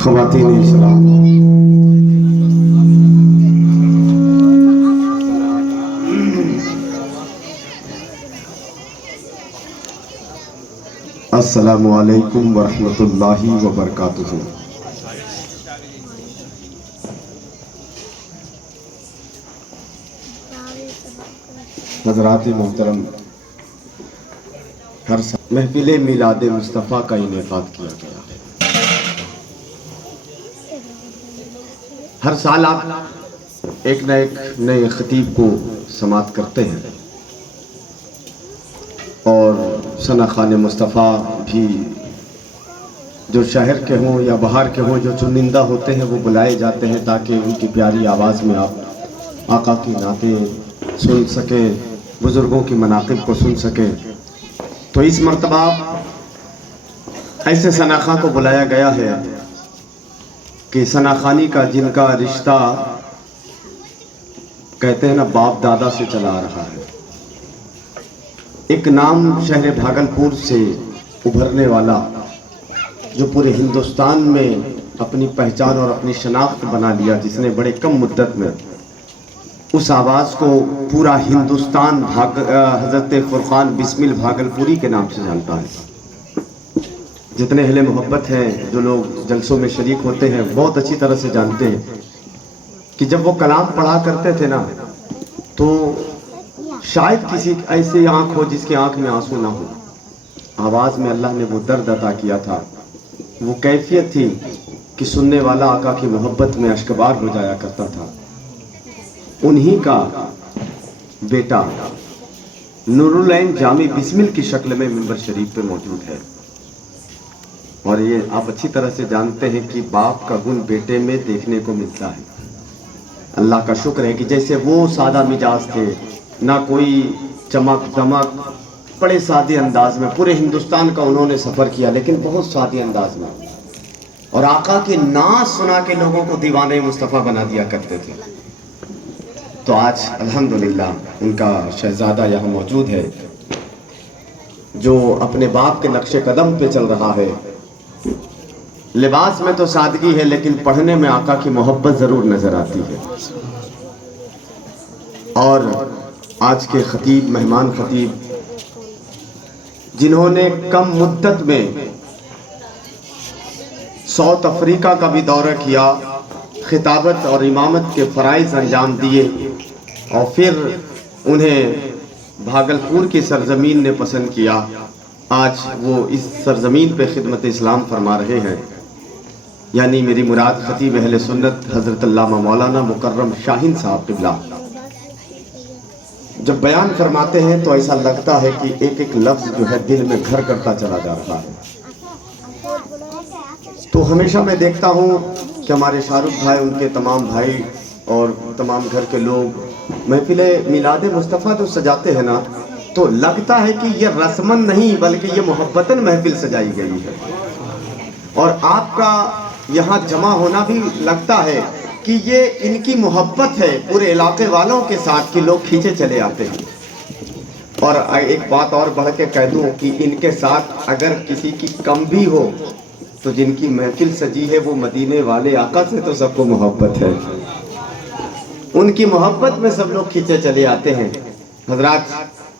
خواتین اسلام، السلام علیکم ورحمۃ اللہ وبرکاتہ۔ حضرات محترم، ہر سال محفل میلاد مصطفیٰ کا انعقاد کیا گیا ہے۔ ہر سال آپ ایک نہ ایک نئے خطیب کو سماعت کرتے ہیں، اور ثنا خوان مصطفیٰ بھی جو شہر کے ہوں یا باہر کے ہوں، جو چنندہ ہوتے ہیں وہ بلائے جاتے ہیں تاکہ ان کی پیاری آواز میں آپ آقا کی نعتیں سن سکیں، بزرگوں کی مناقب کو سن سکیں۔ تو اس مرتبہ ایسے ثنا خواں کو بلایا گیا ہے کہ ثنا خوانی کا جن کا رشتہ کہتے ہیں نا باپ دادا سے چلا آ رہا ہے، ایک نام شہر بھاگلپور سے ابھرنے والا جو پورے ہندوستان میں اپنی پہچان اور اپنی شناخت بنا لیا، جس نے بڑے کم مدت میں اس آواز کو پورا ہندوستان حضرت فرقان بسمل بھاگلپوری کے نام سے جانتا ہے۔ جتنے اہل محبت ہیں، جو لوگ جلسوں میں شریک ہوتے ہیں، بہت اچھی طرح سے جانتے ہیں کہ جب وہ کلام پڑھا کرتے تھے نا تو شاید کسی ایسی آنکھ ہو جس کی آنکھ میں آنسو نہ ہو۔ آواز میں اللہ نے وہ درد عطا کیا تھا، وہ کیفیت تھی کہ سننے والا آقا کی محبت میں اشکبار ہو جایا کرتا تھا۔ انہی کا بیٹا نور العین جامی بسمل کی شکل میں منبر شریف پہ موجود ہے، اور یہ آپ اچھی طرح سے جانتے ہیں کہ باپ کا گن بیٹے میں دیکھنے کو ملتا ہے۔ اللہ کا شکر ہے کہ جیسے وہ سادہ مزاج تھے، نہ کوئی چمک دمک، بڑے سادے انداز میں پورے ہندوستان کا انہوں نے سفر کیا، لیکن بہت سادے انداز میں، اور آقا کے نعت سنا کے لوگوں کو دیوانے مصطفیٰ بنا دیا کرتے تھے۔ تو آج الحمدللہ ان کا شہزادہ یہاں موجود ہے جو اپنے باپ کے نقش قدم پہ چل رہا ہے۔ لباس میں تو سادگی ہے، لیکن پڑھنے میں آقا کی محبت ضرور نظر آتی ہے۔ اور آج کے خطیب، مہمان خطیب، جنہوں نے کم مدت میں ساؤتھ افریقہ کا بھی دورہ کیا، خطابت اور امامت کے فرائض انجام دیے، اور پھر انہیں بھاگلپور کی سرزمین نے پسند کیا، آج وہ اس سرزمین پہ خدمت اسلام فرما رہے ہیں، یعنی میری مراد خطیب اہل سنت حضرت علامہ مولانا مکرم شاہین صاحب قبلہ۔ جب بیان فرماتے ہیں تو ایسا لگتا ہے کہ ایک ایک لفظ جو ہے دل میں گھر کرتا چلا جا رہا ہے۔ تو ہمیشہ میں دیکھتا ہوں کہ ہمارے شاہ رخ بھائی، ان کے تمام بھائی اور تمام گھر کے لوگ محفل میلاد مصطفیٰ جو سجاتے ہیں نا، تو لگتا ہے کہ یہ رسمن نہیں بلکہ یہ محبتاً محفل سجائی گئی ہے، اور آپ کا یہاں جمع ہونا بھی لگتا ہے کہ یہ ان کی محبت ہے پورے علاقے والوں کے ساتھ کہ لوگ کھینچے چلے آتے ہیں۔ اور ایک بات اور بڑھ کے کہہ دوں کہ ان کے ساتھ اگر کسی کی کم بھی ہو تو جن کی محفل سجی ہے وہ مدینے والے آقا سے تو سب کو محبت ہے، ان کی محبت میں سب لوگ کھینچے چلے آتے ہیں۔ حضرات،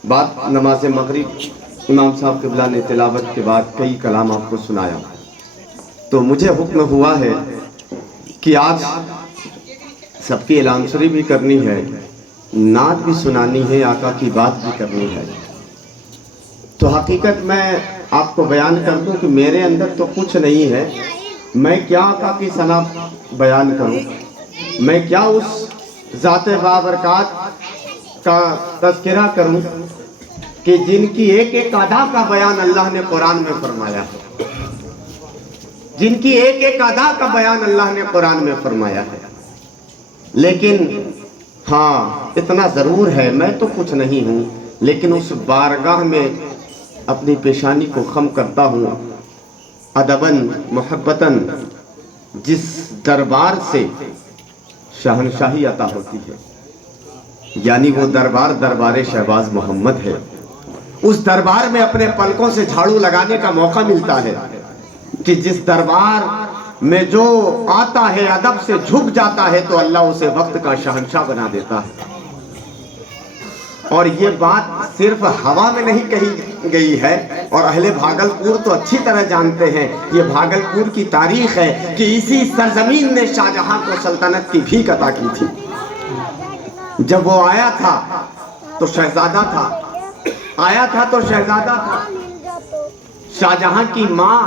بعد نماز مغرب امام صاحب قبلہ نے تلاوت کے بعد کئی کلام آپ کو سنایا، تو مجھے حکم ہوا ہے کہ آج سب کی اعلانسری بھی کرنی ہے، نعت بھی سنانی ہے، آقا کی بات بھی کرنی ہے۔ تو حقیقت میں آپ کو بیان کر دوں کہ میرے اندر تو کچھ نہیں ہے، میں کیا آقا کی ثنا بیان کروں، میں کیا اس ذات بابرکات کا تذکرہ کروں کہ جن کی ایک ایک ادا کا بیان اللہ نے قرآن میں فرمایا ہے، جن کی ایک ایک ادا کا بیان اللہ نے قرآن میں فرمایا ہے۔ لیکن ہاں اتنا ضرور ہے، میں تو کچھ نہیں ہوں، لیکن اس بارگاہ میں اپنی پیشانی کو خم کرتا ہوں، ادباً محبتاً، جس دربار سے شہنشاہی عطا ہوتی ہے، یعنی وہ دربار دربار شہباز محمد ہے۔ اس دربار میں اپنے پلکوں سے جھاڑو لگانے کا موقع ملتا ہے، کہ جس دربار میں جو آتا ہے ادب سے جھک جاتا ہے تو اللہ اسے وقت کا شہنشاہ بنا دیتا ہے. اور یہ بات صرف ہوا میں نہیں کہی گئی ہے، اور اہل بھاگلپور تو اچھی طرح جانتے ہیں، یہ بھاگلپور کی تاریخ ہے کہ اسی سرزمین نے شاہجہاں کو سلطنت کی بھیک عطا کی تھی. جب وہ آیا تھا تو شہزادہ تھا، شاہجہاں کی ماں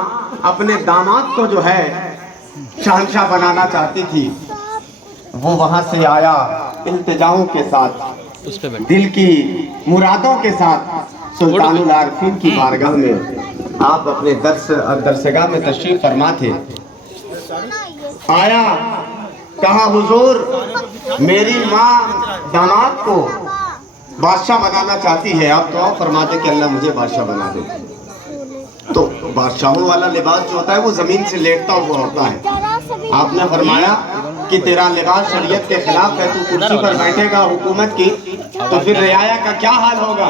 اپنے داماد کو جو ہے شہنشاہ بنانا چاہتی تھی. وہ وہاں سے آیا التجاؤں کے ساتھ، دل کی مرادوں کے ساتھ سلطان العارفین کی بارگاہ میں. آپ اپنے درسگاہ میں تشریف فرما تھے. آیا، کہا حضور میری ماں داماد کو بادشاہ بنانا چاہتی ہے، آپ دعا فرماتے کہ اللہ مجھے بادشاہ بنا دے. تو بادشاہوں والا لباس جو ہوتا ہے وہ زمین سے لیٹتا ہوا ہوتا ہے. آپ نے فرمایا کہ تیرا لباس شریعت کے خلاف ہے، تو کرسی پر بیٹھے گا حکومت کی تو پھر رعایا کا کیا حال ہوگا.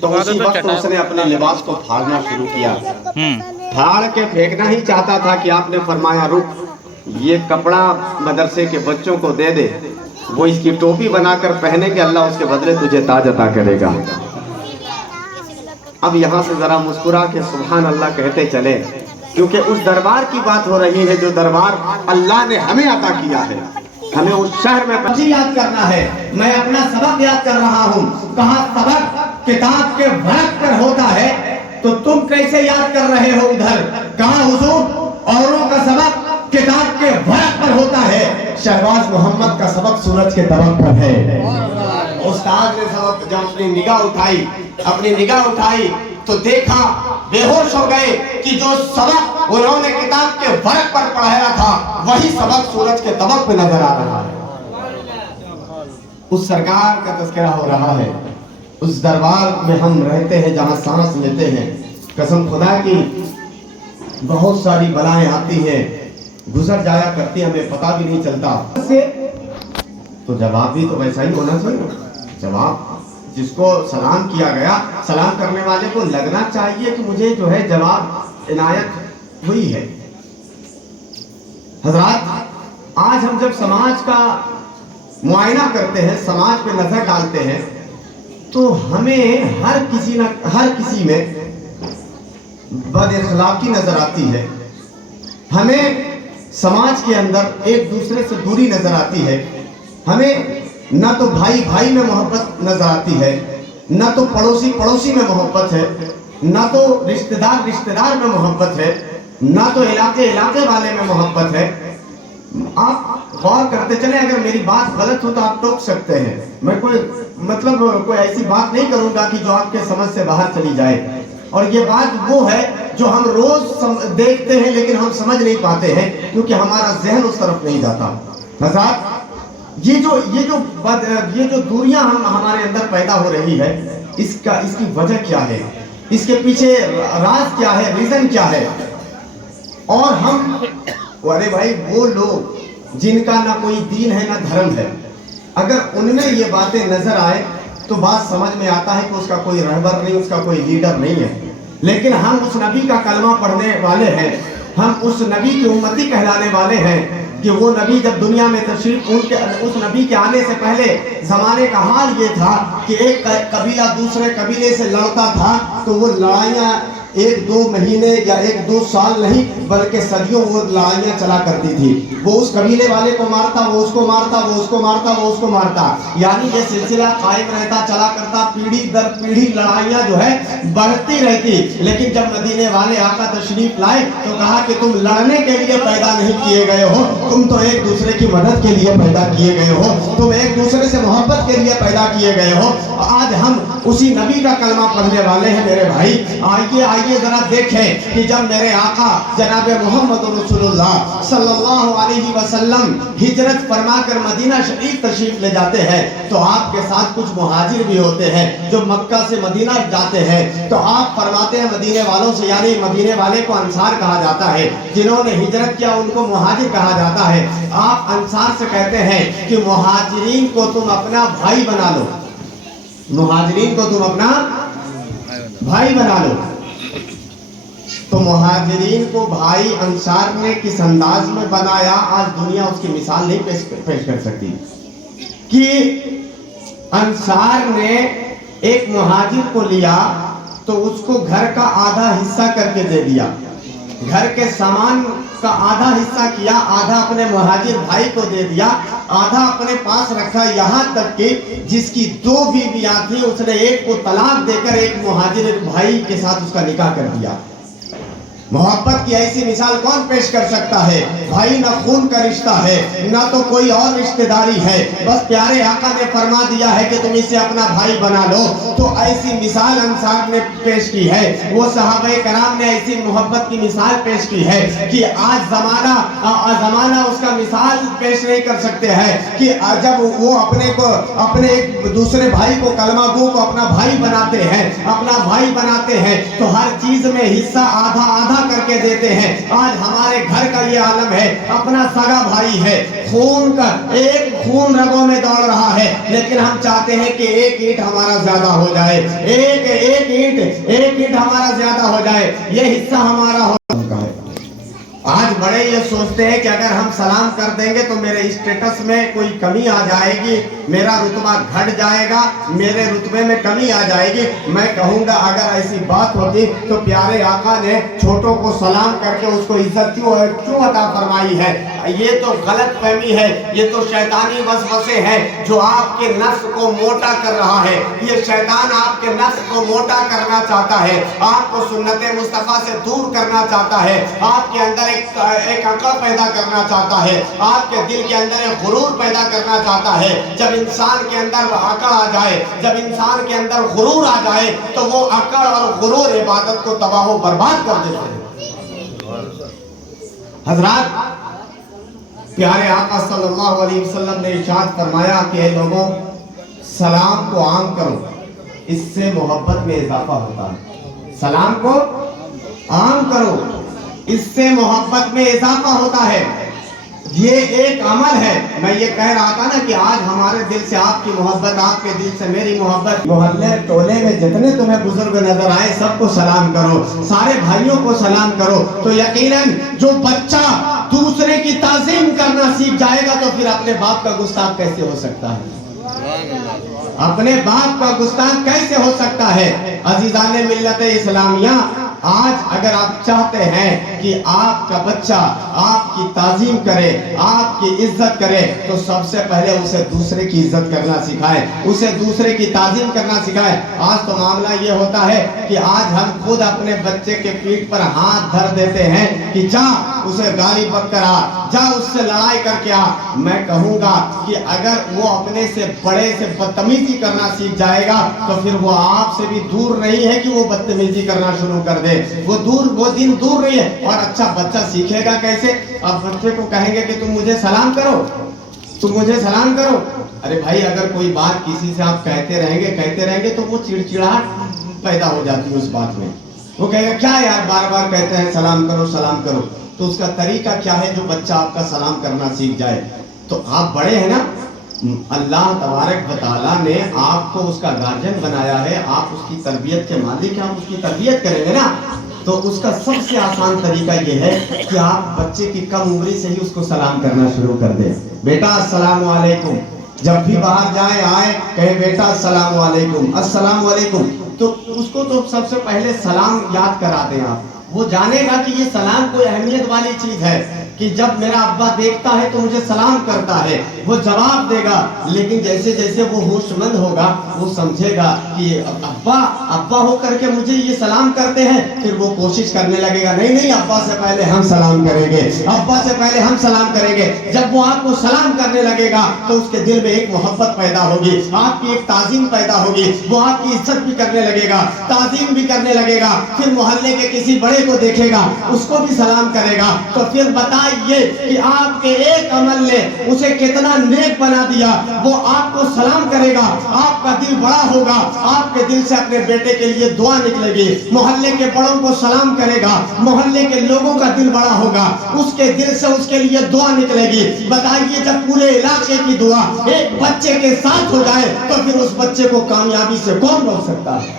تو اسی وقت اس نے اپنے لباس کو پھاڑنا شروع کیا. پھاڑ کے پھینکنا ہی چاہتا تھا کہ آپ نے فرمایا رک، یہ کپڑا مدرسے کے بچوں کو دے دے، وہ اس کی ٹوپی بنا کر پہنے کہ اللہ اس کے بدلے تجھے تاج عطا کرے گا. اب یہاں سے ذرا مسکرا کے سبحان اللہ کہتے چلے، کیونکہ اس دربار کی بات ہو رہی ہے جو دربار اللہ نے ہمیں عطا کیا ہے. ہمیں اس شہر میں یاد کرنا ہے. میں اپنا سبق یاد کر رہا ہوں. کہاں سبق کتاب کے ورق پر ہوتا ہے تو تم کیسے یاد کر رہے ہو ادھر. کہاں حضور اوروں کا سبق کتاب کے ورق پر ہوتا ہے، شہباز محمد کا سبق سورج کے طبق پر ہے. استاد نے سبق جب اپنی نگاہ اٹھائی تو دیکھا، بے ہوش ہو گئے کہ جو سبق انہوں نے کتاب کے ورق پر پڑھایا تھا وہی سبق سورج کے طبق پہ نظر آ رہا ہے. اس سرکار کا تذکرہ ہو رہا ہے. اس دربار میں ہم رہتے ہیں جہاں سانس لیتے ہیں. قسم خدا کی بہت ساری بلائیں آتی ہیں، گزر جایا کرتی، ہمیں پتہ بھی نہیں چلتا. تو جواب بھی تو ویسا ہی ہونا چاہیے. جواب جس کو سلام کیا گیا، سلام کرنے والے کو لگنا چاہیے کہ مجھے جو ہے جواب عنایت ہوئی ہے. حضرات، آج ہم جب سماج کا معائنہ کرتے ہیں، سماج پہ نظر ڈالتے ہیں تو ہمیں ہر کسی میں بد اخلاقی نظر آتی ہے. ہمیں سماج کے اندر ایک دوسرے سے دوری نظر آتی ہے. ہمیں نہ تو بھائی بھائی میں محبت نظر آتی ہے، نہ تو پڑوسی پڑوسی میں محبت ہے، نہ تو رشتہ دار میں محبت ہے، نہ تو علاقے والے میں محبت ہے. آپ غور کرتے چلیں، اگر میری بات غلط ہو تو آپ ٹوک سکتے ہیں. میں کوئی ایسی بات نہیں کروں گا کہ جو آپ کے سمجھ سے باہر چلی جائے. اور یہ بات وہ ہے جو ہم روز دیکھتے ہیں لیکن ہم سمجھ نہیں پاتے ہیں کیونکہ ہمارا ذہن اس طرف نہیں جاتا. حضرات، یہ جو دوریاں ہمارے اندر پیدا ہو رہی ہے، اس کی وجہ کیا ہے، اس کے پیچھے راز کیا ہے، ریزن کیا ہے. اور ہم ارے بھائی، وہ لوگ جن کا نہ کوئی دین ہے نہ دھرم ہے، اگر ان میں یہ باتیں نظر آئے تو بات سمجھ میں آتا ہے کہ اس کا کوئی رہبر نہیں، اس کا کوئی لیڈر نہیں ہے. لیکن ہم اس نبی کا کلمہ پڑھنے والے ہیں، ہم اس نبی کی امتی کہلانے والے ہیں کہ وہ نبی جب دنیا میں تشریف، اس نبی کے آنے سے پہلے زمانے کا حال یہ تھا کہ ایک قبیلہ دوسرے قبیلے سے لڑتا تھا تو وہ لڑائیاں 1-2 مہینے یا 1-2 سال نہیں بلکہ صدیوں وہ لڑائیاں چلا کرتی تھی. وہ اس قبیلے والے کو مارتا، وہ اس کو مارتا، وہ اس کو مارتا، وہ اس کو مارتا، یعنی یہ سلسلہ قائم رہتا، چلا کرتا. پیڑھی در پیڑھی لڑائیاں جو ہے بڑھتی رہتی. لیکن جب مدینے والے آقا تشریف لائے تو کہا کہ تم لڑنے کے لیے پیدا نہیں کیے گئے ہو، تم تو ایک دوسرے کی مدد کے لیے پیدا کیے گئے ہو، تم ایک دوسرے سے محبت کے لیے پیدا کیے گئے ہو. آج ہم اسی نبی کا کلمہ پڑھنے والے ہیں. میرے بھائی، آئیے ذرا دیکھیں کہ جب میرے آقا جناب محمد رسول اللہ صلی اللہ علیہ وسلم ہجرت فرما کر مدینہ شریف تشریف لے جاتے ہیں تو آپ کے ساتھ کچھ مہاجر بھی ہوتے ہیں جو مکہ سے مدینہ جاتے ہیں. تو آپ فرماتے ہیں مدینے والوں سے، یعنی مدینے والے کو انصار کہا جاتا ہے، جنہوں نے ہجرت کیا ان کو مہاجر کہا جاتا ہے. آپ انصار سے کہتے ہیں کہ مہاجرین کو تم اپنا بھائی بنا لو، مہاجرین کو تم اپنا بھائی بنا لو. تو مہاجرین کو بھائی انصار نے کس انداز میں بنایا، آج دنیا اس کی مثال نہیں پیش کر سکتی، کہ انصار نے ایک مہاجر کو لیا تو اس کو گھر کا آدھا حصہ کر کے دے دیا، گھر کے سامان کا آدھا حصہ کیا، آدھا اپنے مہاجر بھائی کو دے دیا، آدھا اپنے پاس رکھا، یہاں تک کہ جس کی 2 بیویاں تھیں اس نے ایک کو طلاق دے کر ایک مہاجر بھائی کے ساتھ اس کا نکاح کر دیا۔ محبت کی ایسی مثال کون پیش کر سکتا ہے؟ بھائی نہ خون کا رشتہ ہے نہ تو کوئی اور رشتہ داری ہے، بس پیارے آقا نے فرما دیا ہے کہ تم اسے اپنا بھائی بنا لو۔ تو ایسی مثال انصار نے پیش کی ہے، وہ صحابہ کرام نے ایسی محبت کی مثال پیش کی ہے کہ آج زمانہ اس کا مثال پیش نہیں کر سکتے ہیں، کہ جب وہ اپنے ایک دوسرے بھائی کو، کلمہ گو کو اپنا بھائی بناتے ہیں تو ہر چیز میں حصہ آدھا کر کے دیتے ہیں۔ آج ہمارے گھر کا یہ عالم ہے، اپنا سگا بھائی ہے، خون کا ایک خون رگوں میں دوڑ رہا ہے، لیکن ہم چاہتے ہیں کہ ایک اینٹ ہمارا زیادہ ہو جائے، ایک اینٹ ہمارا زیادہ ہو جائے، یہ حصہ ہمارا ہو۔ آج بڑے یہ سوچتے ہیں کہ اگر ہم سلام کر دیں گے تو میرے اسٹیٹس میں کوئی کمی آ جائے گی، میرا رتبہ گھٹ جائے گا، میرے رتبے میں کمی آ جائے گی۔ میں کہوں گا اگر ایسی بات ہوتی تو پیارے آقا نے چھوٹوں کو سلام کر کے اس کو عزت کیوں عطا فرمائی ہے؟ یہ تو غلط فہمی ہے، یہ تو شیطانی وسوسے ہیں جو آپ کے نفس کو موٹا کر رہا ہے۔ یہ شیطان آپ کے نفس کو موٹا کرنا چاہتا ہے، آپ کو سنت مصطفیٰ سے دور کرنا چاہتا ہے، آپ کے اندر ایک عقل پیدا کرنا چاہتا ہے، آپ کے دل کے اندر ایک غرور پیدا کرنا چاہتا ہے۔ جب انسان کے اندر عقل آ جائے، جب انسان کے اندر غرور آ جائے تو وہ عقل اور غرور عبادت کو تباہ و برباد کر دیتے ہیں۔ حضرات، پیارے آقا صلی اللہ علیہ وسلم نے ارشاد فرمایا کہ اے لوگوں، سلام کو عام کرو، اس سے محبت میں اضافہ ہوتا ہے۔ سلام کو عام کرو، اس سے محبت میں اضافہ ہوتا ہے۔ یہ ایک عمل ہے۔ میں یہ کہہ رہا تھا نا کہ آج ہمارے دل سے آپ کی محبت، آپ کے دل سے میری محبت، محلے ٹولے میں جتنے تمہیں بزرگ نظر آئے سب کو سلام کرو، سارے بھائیوں کو سلام کرو، تو یقیناً جو بچہ دوسرے کی تعظیم کرنا سیکھ جائے گا تو پھر اپنے باپ کا گستاخ کیسے ہو سکتا ہے؟ اپنے باپ کا گستاخ کیسے ہو سکتا ہے؟ عزیزان ملت اسلامیہ، آج اگر آپ چاہتے ہیں کہ آپ کا بچہ آپ کی تعظیم کرے، آپ کی عزت کرے، تو سب سے پہلے اسے دوسرے کی عزت کرنا سکھائے، اسے دوسرے کی تعظیم کرنا سکھائے۔ آج تو معاملہ یہ ہوتا ہے کہ آج ہم خود اپنے بچے کے پیٹھ پر ہاتھ دھر دیتے ہیں کہ جا اسے گالی بک کر آ، جا اس سے لڑائی کر کے آ۔ میں کہوں گا کہ اگر وہ اپنے سے بڑے سے بدتمیزی کرنا سیکھ جائے گا تو پھر وہ آپ سے بھی دور نہیں ہے کہ وہ بدتمیزی کرنا شروع کر دے، وہ دن دور نہیں ہے۔ اور اچھا بچہ سیکھے گا کیسے؟ آپ بچے کو کہیں گے کہ تم مجھے سلام کرو، تم مجھے سلام کرو۔ ارے بھائی، اگر کوئی بات کسی سے آپ کہتے رہیں گے تو وہ چڑچڑاہٹ پیدا ہو جاتی ہے اس بات میں۔ وہ کہے گا کیا یار بار بار کہتے ہیں سلام کرو سلام کرو۔ تو اس کا طریقہ کیا ہے جو بچہ آپ کا سلام کرنا سیکھ جائے؟ تو آپ بڑے ہیں نا، اللہ تبارک و تعالیٰ نے آپ کو اس کا گارجن بنایا ہے، آپ اس کی تربیت کے مالک ہیں، آپ اس کی تربیت کریں گے نا، تو اس کا سب سے آسان طریقہ یہ ہے کہ آپ بچے کی کم عمری سے ہی اس کو سلام کرنا شروع کر دیں۔ بیٹا السلام علیکم، جب بھی باہر جائے آئے کہے بیٹا السلام علیکم، السلام علیکم۔ تو اس کو تو سب سے پہلے سلام یاد کرا دیں آپ، وہ جانے گا کہ یہ سلام کوئی اہمیت والی چیز ہے، کہ جب میرا ابا دیکھتا ہے تو مجھے سلام کرتا ہے، وہ جواب دے گا۔ لیکن جیسے جیسے وہ ہوش مند ہوگا وہ سمجھے گا کہ ابا ہو کر کے مجھے یہ سلام کرتے ہیں، پھر وہ کوشش کرنے لگے گا نہیں ابا سے پہلے ہم سلام کریں گے، ابا سے پہلے ہم سلام کریں گے۔ جب وہ آپ کو سلام کرنے لگے گا تو اس کے دل میں ایک محبت پیدا ہوگی، آپ کی ایک تعظیم پیدا ہوگی، وہ آپ کی عزت بھی کرنے لگے گا، تعظیم بھی کرنے لگے گا۔ پھر محلے کے کسی بڑے کو دیکھے گا، اس کو بھی سلام کرے گا، تو پھر بتائیے کہ آپ کے ایک عمل نے اسے کتنا نیک بنا دیا۔ وہ آپ کو سلام کرے گا، آپ کا دل بڑا ہوگا، آپ کے دل سے اپنے بیٹے کے لیے دعا نکلے گی۔ محلے کے بڑوں کو سلام کرے گا، محلے کے لوگوں کا دل بڑا ہوگا، اس کے دل سے اس کے لیے دعا نکلے گی۔ بتائیے جب پورے علاقے کی دعا ایک بچے کے ساتھ ہو جائے تو پھر اس بچے کو کامیابی سے کون روک سکتا ہے؟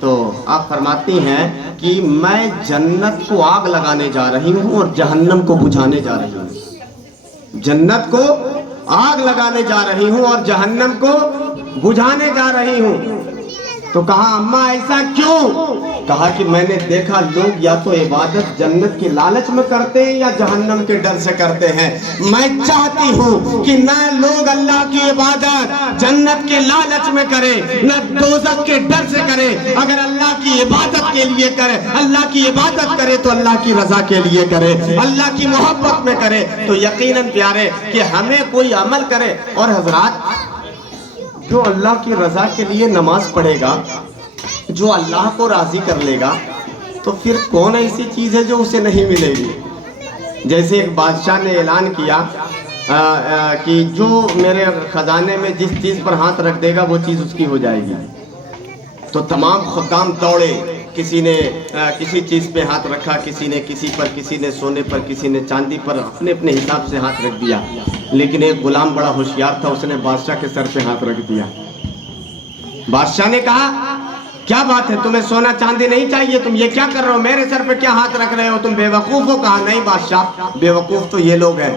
تو آپ فرماتی ہیں کہ میں جنت کو آگ لگانے جا رہی ہوں اور جہنم کو بجھانے جا رہی ہوں، جنت کو آگ لگانے جا رہی ہوں اور جہنم کو بجھانے جا رہی ہوں۔ تو کہا اماں ایسا کیوں؟ کہا کہ میں نے دیکھا لوگ یا تو عبادت جنت کے لالچ میں کرتے ہیں یا جہنم کے ڈر سے کرتے ہیں، میں چاہتی ہوں کہ نہ لوگ اللہ کی عبادت جنت کے لالچ میں کرے نہ دوزخ کے ڈر سے کرے، اگر اللہ کی عبادت کے لیے کرے، اللہ کی عبادت کرے تو اللہ کی رضا کے لیے کرے، اللہ کی محبت میں کرے تو یقیناً پیارے کہ ہمیں کوئی عمل کرے۔ اور حضرات جو اللہ کی رضا کے لیے نماز پڑھے گا، جو اللہ کو راضی کر لے گا، تو پھر کون ایسی چیز ہے جو اسے نہیں ملے گی؟ جیسے ایک بادشاہ نے اعلان کیا کہ جو میرے خزانے میں جس چیز پر ہاتھ رکھ دے گا وہ چیز اس کی ہو جائے گی۔ تو تمام خدام دوڑے، کسی نے کسی چیز پہ ہاتھ رکھا، کسی نے کسی پر، کسی نے سونے پر، کسی نے چاندی پر، اپنے اپنے حساب سے ہاتھ رکھ دیا۔ لیکن ایک غلام بڑا ہوشیار تھا، اس نے بادشاہ کے سر پہ ہاتھ رکھ دیا۔ بادشاہ نے کہا کیا بات ہے، تمہیں سونا چاندی نہیں چاہیے، تم یہ کیا کر رہے ہو، میرے سر پہ کیا ہاتھ رکھ رہے ہو، تم بے وقوف ہو؟ کہا نہیں بادشاہ، بے وقوف تو یہ لوگ ہیں،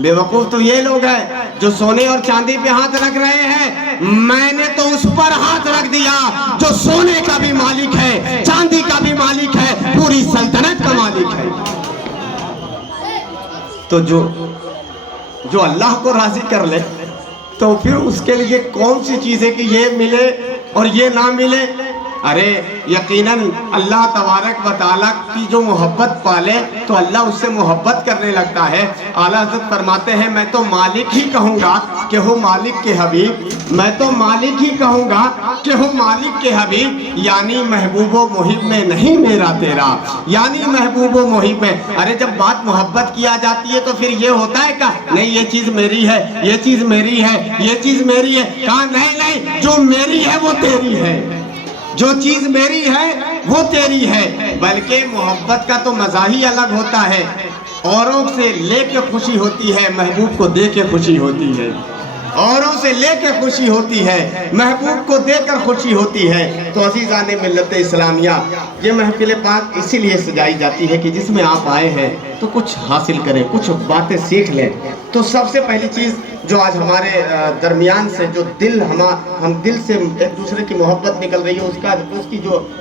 بے وقوف تو یہ لوگ ہیں جو سونے اور چاندی پہ ہاتھ رکھ رہے ہیں، میں نے تو اس پر ہاتھ رکھ دیا جو سونے کا بھی مالک ہے، چاندی کا بھی مالک ہے، پوری سلطنت کا مالک ہے۔ تو جو اللہ کو راضی کر لے تو پھر اس کے لیے کون سی چیز ہے کہ یہ ملے اور یہ نہ ملے؟ ارے یقیناً اللہ تبارک و تعالیٰ کی جو محبت پالے تو اللہ اس سے محبت کرنے لگتا ہے۔ اعلیٰ حضرت فرماتے ہیں میں تو مالک ہی کہوں گا کہ ہو مالک کے حبیب، میں تو مالک ہی کہوں گا کہ ہو مالک کے حبیب، یعنی محبوب و محب میں نہیں میرا تیرا، یعنی محبوب و محب میں۔ ارے جب بات محبت کیا جاتی ہے تو پھر یہ ہوتا ہے کہ نہیں یہ چیز میری ہے، یہ چیز میری ہے، یہ چیز میری ہے۔ کہا نہیں نہیں، جو میری ہے وہ تیری ہے، جو چیز میری ہے وہ تیری ہے۔ بلکہ محبت کا تو مزہ ہی الگ ہوتا ہے، اوروں سے لے کے خوشی ہوتی ہے، محبوب کو دے کے خوشی ہوتی ہے، اوروں سے لے کے خوشی ہوتی ہے، محبوب کو دے کر خوشی ہوتی ہے۔ تو عزیزان ملت اسلامیہ، یہ محفل پاک اسی لیے سجائی جاتی ہے کہ جس میں آپ آئے ہیں تو کچھ حاصل کریں، کچھ باتیں سیکھ لیں۔ تو سب سے پہلی چیز جو آج ہمارے درمیان سے جو ہم دل سے ایک دوسرے کی محبت نکل رہی ہے،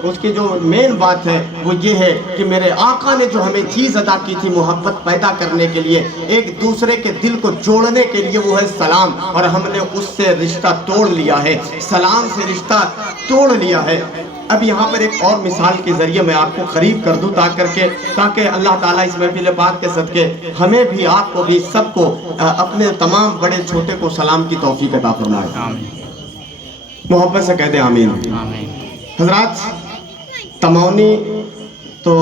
اس کی جو مین بات ہے وہ یہ ہے کہ میرے آقا نے جو ہمیں چیز عطا کی تھی محبت پیدا کرنے کے لیے، ایک دوسرے کے دل کو جوڑنے کے لیے، وہ ہے سلام، اور ہم نے اس سے رشتہ توڑ لیا ہے، سلام سے رشتہ توڑ لیا ہے۔ اب یہاں پر ایک اور مثال کے ذریعے میں آپ کو قریب کر دوں تاکہ اللہ تعالیٰ اس محفل پاک کے صدقے ہمیں بھی، آپ کو بھی، سب کو، اپنے تمام بڑے چھوٹے کو سلام کی توفیق عطا فرمائے۔ محبت سے کہتے ہیں آمین۔ حضرات تمونی تو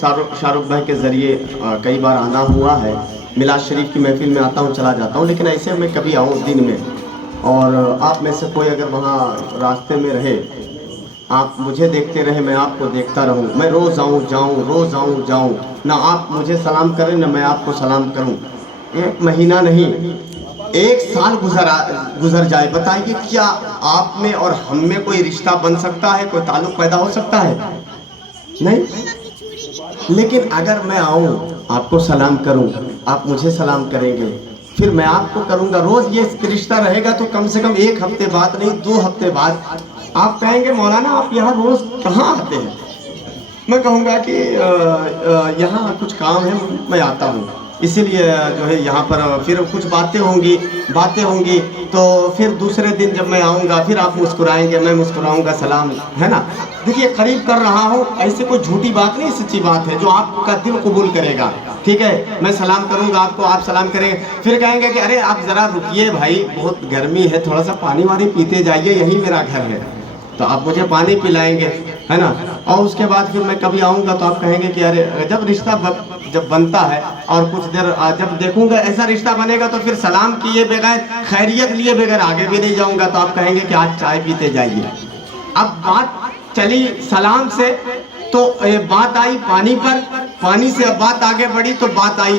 شاہ رخ بھائی کے ذریعے کئی بار آنا ہوا ہے، میلاد شریف کی محفل میں آتا ہوں چلا جاتا ہوں، لیکن ایسے میں کبھی آؤں دن میں اور آپ میں سے کوئی اگر وہاں راستے میں رہے، آپ مجھے دیکھتے رہے، میں آپ کو دیکھتا رہوں، میں روز آؤں جاؤں، نہ آپ مجھے سلام کریں نہ میں آپ کو سلام کروں، ایک مہینہ نہیں 1 سال گزر جائے، بتائیے کیا آپ میں اور ہم میں کوئی رشتہ بن سکتا ہے، کوئی تعلق پیدا ہو سکتا ہے؟ نہیں۔ لیکن اگر میں آؤں، آپ کو سلام کروں، آپ مجھے سلام کریں گے، پھر میں آپ کو کروں گا، روز یہ رشتہ رہے گا، تو کم سے کم 1 ہفتے بعد نہیں 2 ہفتے بعد آپ کہیں گے مولانا آپ یہاں روز کہاں آتے ہیں؟ میں کہوں گا کہ یہاں کچھ کام ہے، میں آتا ہوں، اسی لیے جو ہے یہاں پر پھر کچھ باتیں ہوں گی تو پھر دوسرے دن جب میں آؤں گا پھر آپ مسکرائیں گے، میں مسکراؤں گا، سلام ہے نا۔ دیکھیے قریب کر رہا ہوں، ایسے کوئی جھوٹی بات نہیں، سچی بات ہے جو آپ کا دل قبول کرے گا، ٹھیک ہے؟ میں سلام کروں گا آپ کو، آپ سلام کریں گے، پھر کہیں گے کہ ارے آپ ذرا رکیے بھائی، بہت گرمی ہے، تھوڑا سا پانی وانی پیتے جائیے، یہی میرا گھر ہے، تو آپ مجھے پانی پلائیں گے، ہے نا۔ اور اس کے بعد پھر میں کبھی آؤں گا تو آپ کہیں گے کہ ارے جب رشتہ جب بنتا ہے اور کچھ دیر جب دیکھوں گا ایسا رشتہ بنے گا تو پھر سلام کیے بغیر، خیریت لیے بغیر آگے بھی نہیں جاؤں گا، تو آپ کہیں گے کہ آج چائے پیتے جائیے۔ اب بات چلی سلام سے تو بات آئی پانی پر، پانی سے بات آگے بڑھی تو بات آئی